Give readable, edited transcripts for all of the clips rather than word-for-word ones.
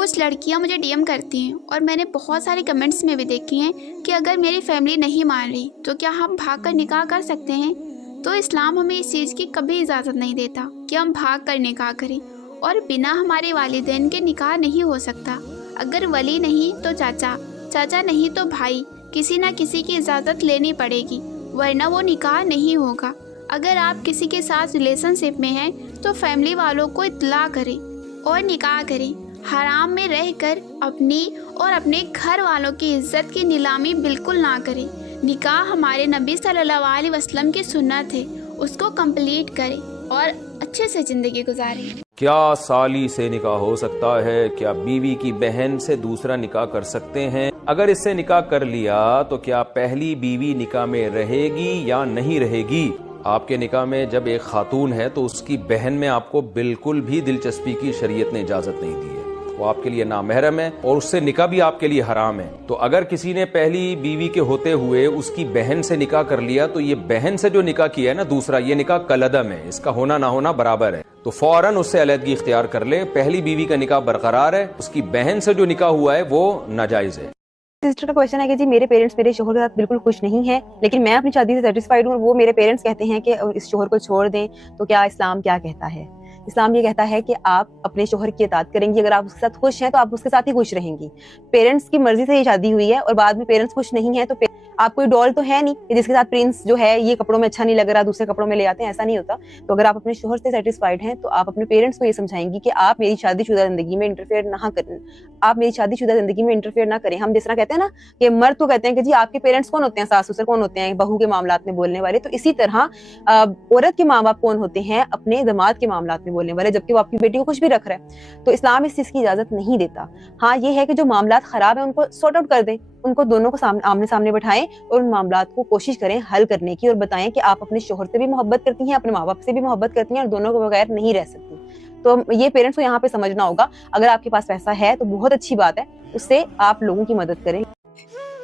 کچھ لڑکیاں مجھے ڈی ایم کرتی ہیں اور میں نے بہت سارے کمنٹس میں بھی دیکھی ہیں کہ اگر میری فیملی نہیں مان رہی تو کیا ہم بھاگ کر نکاح کر سکتے ہیں؟ تو اسلام ہمیں اس چیز کی کبھی اجازت نہیں دیتا کہ ہم بھاگ کر نکاح کریں، اور بنا ہمارے والدین کے نکاح نہیں ہو سکتا۔ اگر ولی نہیں تو چاچا، چاچا نہیں تو بھائی، کسی نہ کسی کی اجازت لینی پڑے گی، ورنہ وہ نکاح نہیں ہوگا۔ اگر آپ کسی کے ساتھ ریلیشن شپ میں ہیں تو فیملی والوں کو اطلاع کریں اور نکاح کریں۔ حرام میں رہ کر اپنی اور اپنے گھر والوں کی عزت کی نیلامی بالکل نہ کریں۔ نکاح ہمارے نبی صلی اللہ علیہ وسلم کی سنت ہے، اس کو کمپلیٹ کریں اور اچھے سے زندگی گزاریں۔ کیا سالی سے نکاح ہو سکتا ہے؟ کیا بیوی کی بہن سے دوسرا نکاح کر سکتے ہیں؟ اگر اس سے نکاح کر لیا تو کیا پہلی بیوی نکاح میں رہے گی یا نہیں رہے گی؟ آپ کے نکاح میں جب ایک خاتون ہے تو اس کی بہن میں آپ کو بالکل بھی دلچسپی کی شریعت نے اجازت نہیں دی ہے، وہ آپ کے لیے نامحرم ہے اور اس سے نکاح بھی آپ کے لیے حرام ہے۔ تو اگر کسی نے پہلی بیوی کے ہوتے ہوئے اس کی بہن سے نکاح کر لیا تو یہ بہن سے جو نکاح کیا ہے نا دوسرا، یہ نکاح کالعدم ہے، اس کا ہونا نہ ہونا برابر ہے، تو فوراً اس سے علیحدگی اختیار کر لے۔ پہلی بیوی کا نکاح برقرار ہے، اس کی بہن سے جو نکاح ہوا ہے وہ ناجائز ہے۔ سسٹر کا کوشچن ہے کہ جی میرے پیرنٹس میرے شوہر کے ساتھ بالکل خوش نہیں ہیں، لیکن میں اپنی شادی سے سیٹسفائیڈ ہوں، وہ میرے پیرنٹس کہتے ہیں کہ اس شوہر کو چھوڑ دیں، تو کیا اسلام کیا کہتا ہے؟ اسلام یہ کہتا ہے کہ آپ اپنے شوہر کی اطاعت کریں گی، اگر آپ اس کے ساتھ خوش ہیں تو آپ اس کے ساتھ ہی خوش رہیں گی۔ پیرنٹس کی مرضی سے یہ شادی ہوئی ہے اور بعد میں پیرنٹس خوش نہیں ہیں تو آپ کوئی ڈول تو ہے نہیں کہ جس کے ساتھ پرنس جو ہے یہ کپڑوں میں اچھا نہیں لگ رہا دوسرے کپڑوں میں لے آتے ہیں، ایسا نہیں ہوتا۔ تو اگر آپ اپنے شوہر سے سیٹسفائیڈ ہیں تو آپ اپنے پیرنٹس کو یہ سمجھائیں گی کہ آپ میری شادی شدہ زندگی میں انٹرفیئر نہ کریں، آپ میری شادی شدہ زندگی میں انٹرفیئر نہ کریں۔ ہم جس طرح کہتے ہیں نا کہ مرد تو کہتے ہیں کہ جی آپ کے پیرنٹس کون ہوتے ہیں، ساس سسر کون ہوتے ہیں بہو کے معاملات میں بولنے والے، تو اسی طرح عورت کے ماں باپ کون ہوتے ہیں اپنے داماد کے معاملات میں بولنے والے، جبکہ وہ آپ کی بیٹی کو خوش بھی رکھ رہا ہے۔ تو اسلام اس چیز کی اجازت نہیں دیتا۔ ہاں یہ ہے کہ جو معاملات خراب ہیں ان کو سارٹ آؤٹ کر دیں، ان کو دونوں کو آمنے سامنے بٹھائیں اور ان معاملات کو کوشش کریں حل کرنے کی، اور بتائیں کہ آپ اپنے شوہر سے بھی محبت کرتی ہیں، اپنے ماں باپ سے بھی محبت کرتی ہیں اور دونوں کو بغیر نہیں رہ سکتی۔ تو یہ پیرنٹس کو یہاں پہ سمجھنا ہوگا، اگر آپ کے پاس پیسہ ہے تو بہت اچھی بات ہے، اس سے آپ لوگوں کی مدد کریں۔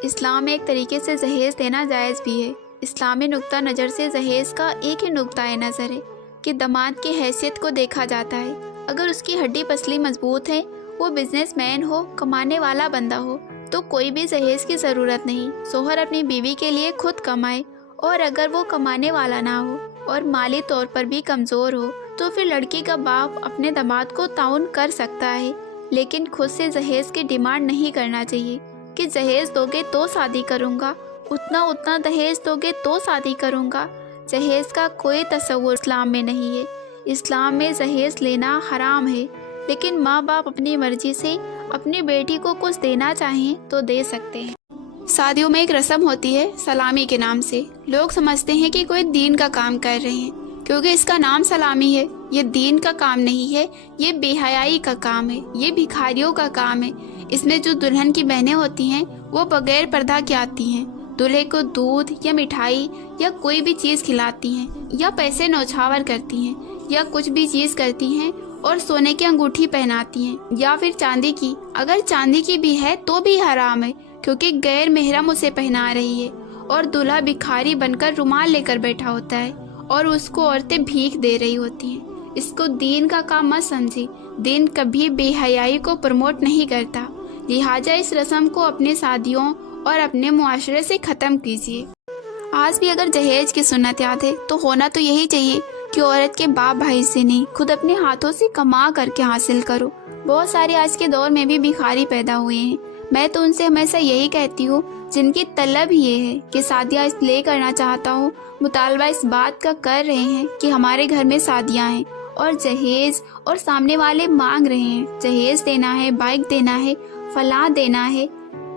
اسلام میں ایک طریقے سے جہیز دینا جائز بھی ہے۔ اسلامی نقطہ نظر سے جہیز کا ایک ہی نقطۂ نظر ہے کہ داماد کی حیثیت کو دیکھا جاتا ہے۔ اگر اس کی ہڈی پسلی مضبوط ہے، وہ بزنس مین ہو، کمانے والا بندہ ہو، تو کوئی بھی جہیز کی ضرورت نہیں۔ شوہر اپنی بیوی کے لیے خود کمائے، اور اگر وہ کمانے والا نہ ہو اور مالی طور پر بھی کمزور ہو تو پھر لڑکی کا باپ اپنے داماد کو تعاون کر سکتا ہے، لیکن خود سے جہیز کی ڈیمانڈ نہیں کرنا چاہیے کہ جہیز دو گے تو شادی کروں گا، اتنا دہیز دو گے تو شادی کروں گا۔ جہیز کا کوئی تصور اسلام میں نہیں ہے۔ اسلام میں جہیز لینا حرام ہے، لیکن ماں باپ اپنی مرضی سے اپنی بیٹی کو کچھ دینا چاہیں تو دے سکتے ہیں۔ شادیوں میں ایک رسم ہوتی ہے سلامی کے نام سے۔ لوگ سمجھتے ہیں کہ کوئی دین کا کام کر رہے ہیں کیونکہ اس کا نام سلامی ہے۔ یہ دین کا کام نہیں ہے، یہ بے حیائی کا کام ہے، یہ بھکاریوں کا کام ہے۔ اس میں جو دلہن کی بہنیں ہوتی ہیں وہ بغیر پردہ کے آتی ہیں، دلہے کو دودھ یا مٹھائی یا کوئی بھی چیز کھلاتی ہیں، یا پیسے نوچھاور کرتی ہیں، یا کچھ بھی چیز کرتی ہیں اور سونے کی انگوٹھی پہناتی ہیں یا پھر چاندی کی۔ اگر چاندی کی بھی ہے تو بھی حرام ہے کیونکہ غیر محرم اسے پہنا رہی ہے، اور دلہا بھکاری بن کر رومال لے کر بیٹھا ہوتا ہے اور اس کو عورتیں بھیک دے رہی ہوتی ہیں۔ اس کو دین کا کام مت سمجھے۔ دین کبھی بے حیائی کو پروموٹ نہیں کرتا، لہٰذا اس رسم کو اپنے شادیوں اور اپنے معاشرے سے ختم کیجیے۔ آج بھی اگر جہیز کی سنت یاد ہے تو ہونا تو یہی چاہیے کہ عورت کے باپ بھائی سے نہیں، خود اپنے ہاتھوں سے کما کر کے حاصل کرو۔ بہت سارے آج کے دور میں بھی بھکاری پیدا ہوئے ہیں۔ میں تو ان سے ہمیشہ یہی کہتی ہوں جن کی طلب یہ ہے کہ شادیاں اس لیے کرنا چاہتا ہوں، مطالبہ اس بات کا کر رہے ہیں کہ ہمارے گھر میں شادیاں ہیں اور جہیز، اور سامنے والے مانگ رہے ہیں جہیز دینا ہے، بائک دینا ہے، فلاں دینا ہے۔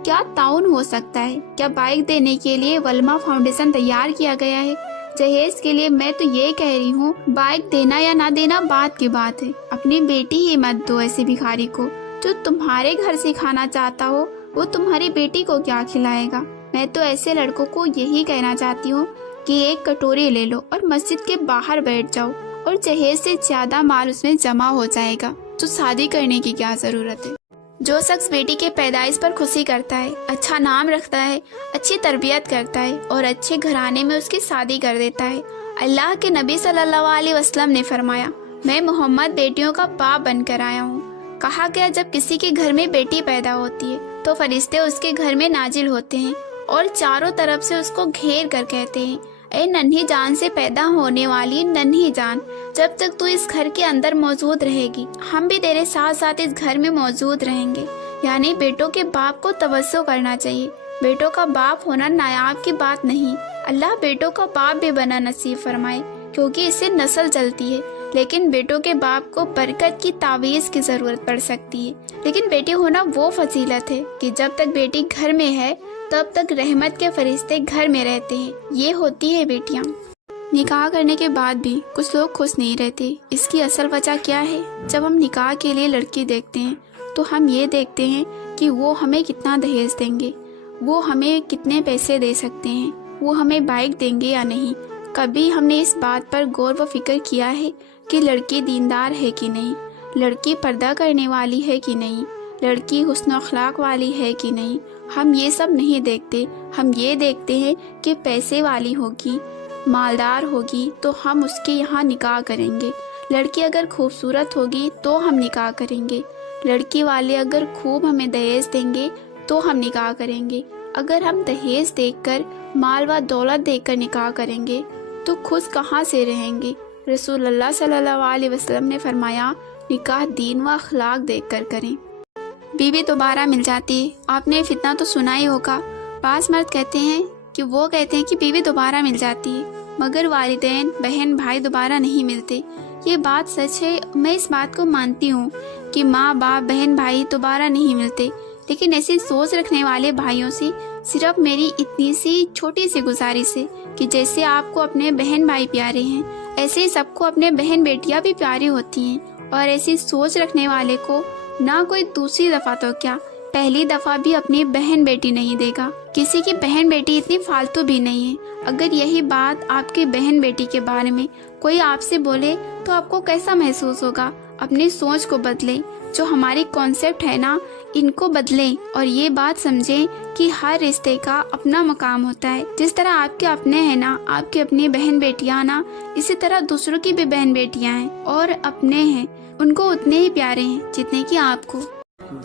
کیا تعاون ہو سکتا ہے؟ کیا بائک دینے کے لیے ولما فاؤنڈیشن تیار کیا گیا ہے؟ جہیز کے لیے میں تو یہ کہہ رہی ہوں بائک دینا یا نہ دینا بات کی بات ہے۔ اپنی بیٹی ہی مت دو ایسے بھکاری کو۔ جو تمہارے گھر سے کھانا چاہتا ہو وہ تمہاری بیٹی کو کیا کھلائے گا؟ میں تو ایسے لڑکوں کو یہی کہنا چاہتی ہوں کہ ایک کٹوری لے لو اور مسجد کے باہر بیٹھ جاؤ، اور جہیز سے زیادہ مال اس میں جمع ہو جائے گا تو شادی کرنے کی کیا ضرورت ہے؟ جو شخص بیٹی کے پیدائش پر خوشی کرتا ہے، اچھا نام رکھتا ہے، اچھی تربیت کرتا ہے اور اچھے گھرانے میں اس کی شادی کر دیتا ہے۔ اللہ کے نبی صلی اللہ علیہ وسلم نے فرمایا، میں محمد بیٹیوں کا باپ بن کر آیا ہوں۔ کہا گیا جب کسی کے گھر میں بیٹی پیدا ہوتی ہے تو فرشتے اس کے گھر میں نازل ہوتے ہیں اور چاروں طرف سے اس کو گھیر کر کہتے ہیں، اے ننھی جان سے پیدا ہونے والی ننھی جان، جب تک تو اس گھر کے اندر موجود رہے گی ہم بھی تیرے ساتھ ساتھ اس گھر میں موجود رہیں گے۔ یعنی بیٹوں کے باپ کو توجہ کرنا چاہیے، بیٹوں کا باپ ہونا نایاب کی بات نہیں۔ اللہ بیٹوں کا باپ بھی بنا نصیب فرمائے، کیونکہ اس سے نسل چلتی ہے، لیکن بیٹوں کے باپ کو برکت کی تعویذ کی ضرورت پڑ سکتی ہے۔ لیکن بیٹی ہونا وہ فضیلت ہے کہ جب تک بیٹی گھر میں ہے تب تک رحمت کے فرشتے گھر میں رہتے ہیں، یہ ہوتی ہے بیٹیاں۔ نکاح کرنے کے بعد بھی کچھ لوگ خوش نہیں رہتے، اس کی اصل وجہ کیا ہے؟ جب ہم نکاح کے لیے لڑکی دیکھتے ہیں تو ہم یہ دیکھتے ہیں کہ وہ ہمیں کتنا دہیج دیں گے، وہ ہمیں کتنے پیسے دے سکتے ہیں، وہ ہمیں بائک دیں گے یا نہیں۔ کبھی ہم نے اس بات پر غور و فکر کیا ہے کہ لڑکی دیندار ہے کہ نہیں، لڑکی پردہ کرنے والی ہے کہ نہیں، لڑکی حسن و اخلاق والی ہے کہ نہیں؟ ہم یہ سب نہیں دیکھتے، ہم یہ دیکھتے ہیں کہ پیسے والی ہوگی، مالدار ہوگی تو ہم اس کے یہاں نکاح کریں گے، لڑکی اگر خوبصورت ہوگی تو ہم نکاح کریں گے، لڑکی والے اگر خوب ہمیں دہیج دیں گے تو ہم نکاح کریں گے۔ اگر ہم دہیج دیکھ کر، مال و دولت دیکھ کر نکاح کریں گے تو خوش کہاں سے رہیں گے؟ رسول اللہ صلی اللہ علیہ وسلم نے فرمایا، نکاح دین و اخلاق دیکھ کر کریں۔ بیوی دوبارہ مل جاتی ہے، آپ نے فتنہ تو سنا ہی ہوگا، بعض مرد کہتے ہیں کہ بیوی دوبارہ مل جاتی ہے مگر والدین، بہن، بھائی دوبارہ نہیں ملتے۔ یہ بات سچ ہے، میں اس بات کو مانتی ہوں کہ ماں باپ، بہن، بھائی دوبارہ نہیں ملتے، لیکن ایسی سوچ رکھنے والے بھائیوں سے صرف میری اتنی سی چھوٹی سی گزارش ہے کہ جیسے آپ کو اپنے بہن بھائی پیارے ہیں ایسے ہی سب کو اپنے بہن بیٹیاں بھی پیاری ہوتی ہیں، اور ایسی سوچ رکھنے والے کو نہ کوئی دوسری دفعہ تو کیا پہلی دفعہ بھی اپنی بہن بیٹی نہیں دے گا۔ کسی کی بہن بیٹی اتنی فالتو بھی نہیں ہے۔ اگر یہی بات آپ کی بہن بیٹی کے بارے میں کوئی آپ سے بولے تو آپ کو کیسا محسوس ہوگا؟ اپنی سوچ کو بدلیں، جو ہماری کانسیپٹ ہے نا ان کو بدلیں، اور یہ بات سمجھیں کہ ہر رشتے کا اپنا مقام ہوتا ہے۔ جس طرح آپ کے اپنے ہیں نا، آپ کی اپنی بہن بیٹیاں نا، اسی طرح دوسروں کی بھی بہن بیٹیاں ہیں اور اپنے ہیں، ان کو اتنے ہی پیارے ہیں جتنے کہ آپ کو۔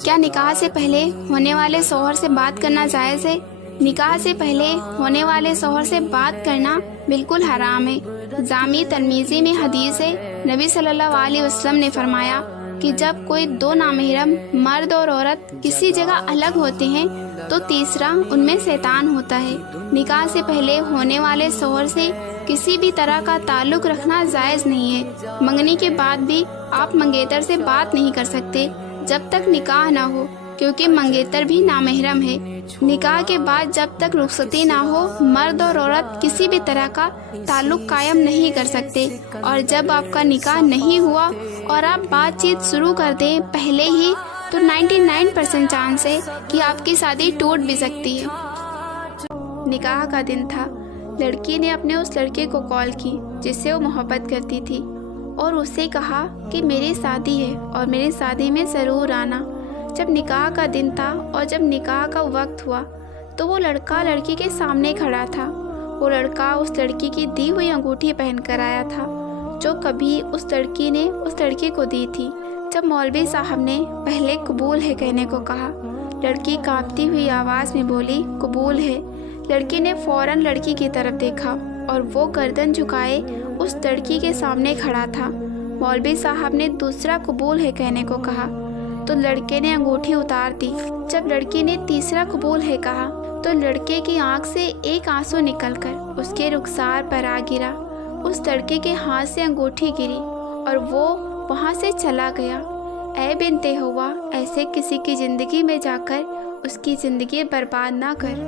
کیا نکاح سے پہلے ہونے والے شوہر سے بات کرنا جائز ہے؟ نکاح سے پہلے ہونے والے شوہر سے بات کرنا بالکل حرام ہے۔ جامع ترمذی میں حدیث ہے، نبی صلی اللہ علیہ وسلم نے فرمایا کہ جب کوئی دو نامحرم مرد اور عورت کسی جگہ الگ ہوتے ہیں تو تیسرا ان میں شیطان ہوتا ہے۔ نکاح سے پہلے ہونے والے شوہر سے کسی بھی طرح کا تعلق رکھنا جائز نہیں ہے۔ منگنی کے بعد بھی آپ منگیتر سے بات نہیں کر سکتے جب تک نکاح نہ ہو، کیونکہ منگیتر بھی نامحرم ہے۔ نکاح کے بعد جب تک رخصتی نہ ہو مرد اور عورت کسی بھی طرح کا تعلق قائم نہیں کر سکتے، اور جب آپ کا نکاح نہیں ہوا اور آپ بات چیت شروع کر دیں پہلے ہی تو 99% چانس ہے کہ آپ کی شادی ٹوٹ بھی سکتی ہے۔ نکاح کا دن تھا، لڑکی نے اپنے اس لڑکے کو کال کی جس سے وہ محبت کرتی تھی اور اس سے کہا کہ میری شادی ہے اور میری شادی میں ضرور آنا۔ جب نکاح کا دن تھا اور جب نکاح کا وقت ہوا تو وہ لڑکا لڑکی کے سامنے کھڑا تھا۔ وہ لڑکا اس لڑکی کی دی ہوئی انگوٹھی پہن کر آیا تھا جو کبھی اس لڑکی نے اس لڑکے کو دی تھی۔ جب مولوی صاحب نے پہلے قبول ہے کہنے کو کہا، لڑکی کانپتی ہوئی آواز میں بولی قبول ہے۔ لڑکی نے فوراً لڑکی کی طرف دیکھا اور وہ گردن جھکائے اس لڑکی کے سامنے کھڑا تھا۔ مولوی صاحب نے دوسرا قبول ہے کہنے کو کہا تو لڑکے نے انگوٹھی اتار دی۔ جب لڑکی نے تیسرا قبول ہے کہا تو لڑکے کی آنکھ سے ایک آنسو نکل کر اس کے رخسار پر آ گرا۔ اس لڑکے کے ہاتھ سے انگوٹھی گری اور وہ وہاں سے چلا گیا۔ اے بنتے ہوا، ایسے کسی کی زندگی میں جا کر اس کی زندگی برباد نہ کر۔